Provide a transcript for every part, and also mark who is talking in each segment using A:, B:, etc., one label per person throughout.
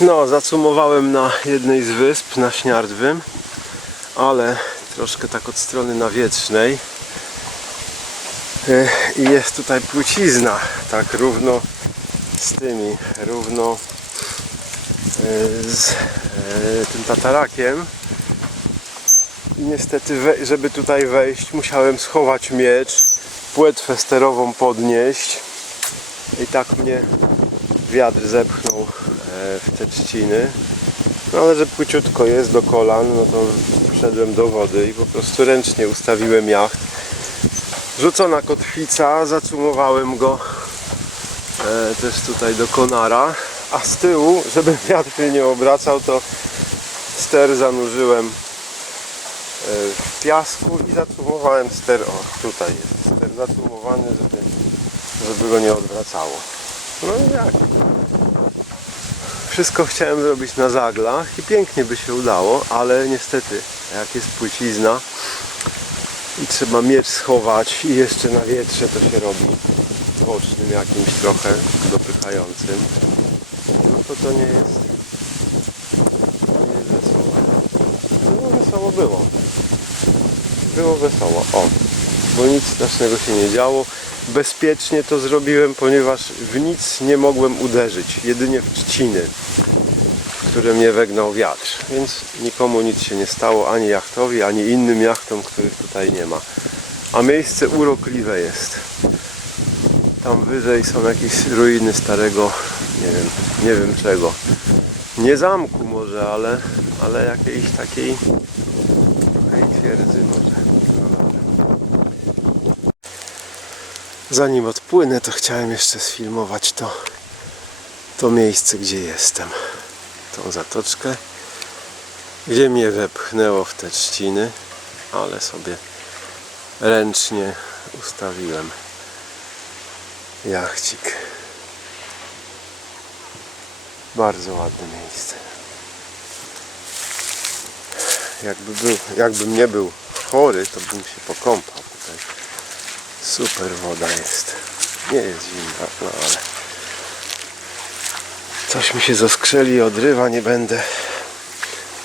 A: No, zacumowałem na jednej z wysp, na Śniardwym, ale troszkę tak od strony nawietrznej. I jest tutaj płcizna, tak równo z tymi, równo e, z e, tym tatarakiem. I niestety, żeby tutaj wejść, musiałem schować miecz, płetwę sterową podnieść. I tak mnie wiatr zepchnął w te trzciny. No ale że płyciutko jest do kolan, no to wszedłem do wody i po prostu ręcznie ustawiłem jacht. Rzucona kotwica, zacumowałem go e, też tutaj do konara, a z tyłu, żeby wiatr nie obracał, to ster zanurzyłem e, w piasku i zacumowałem ster, o tutaj jest ster zacumowany, żeby, żeby go nie odwracało. No i jak? Wszystko chciałem zrobić na zaglach i pięknie by się udało, ale niestety jak jest płycizna i trzeba miecz schować i jeszcze na wietrze to się robi bocznym jakimś trochę dopychającym, no to to nie jest, nie jest wesołe. No wesoło było. Było wesoło, o. Bo nic strasznego się nie działo. Bezpiecznie to zrobiłem, ponieważ w nic nie mogłem uderzyć. Jedynie w trzciny, które mnie wegnął wiatr. Więc nikomu nic się nie stało, ani jachtowi, ani innym jachtom, których tutaj nie ma. A miejsce urokliwe jest. Tam wyżej są jakieś ruiny starego, nie wiem, nie wiem czego. Nie zamku może, ale, ale jakiejś takiej i twierdzy może. No dobra. Zanim odpłynę, to chciałem jeszcze sfilmować to, to miejsce, gdzie jestem. Tą zatoczkę, gdzie mnie wepchnęło w te trzciny, ale sobie ręcznie ustawiłem jachcik. Bardzo ładne miejsce. Jakby był, jakbym nie był chory, to bym się pokąpał tutaj. Super woda jest. Nie jest zimna, no ale coś mi się zaskrzeli odrywa, nie będę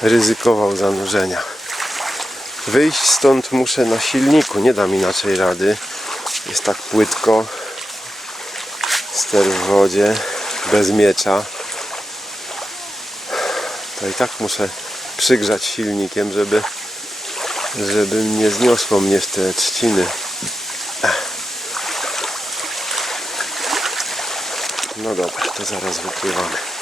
A: ryzykował zanurzenia. Wyjść stąd muszę na silniku, nie dam inaczej rady. Jest tak płytko, ster w wodzie, bez miecza. To i tak muszę przygrzać silnikiem, żeby żeby nie zniosło mnie w te trzciny. No dobra, to zaraz wypływamy.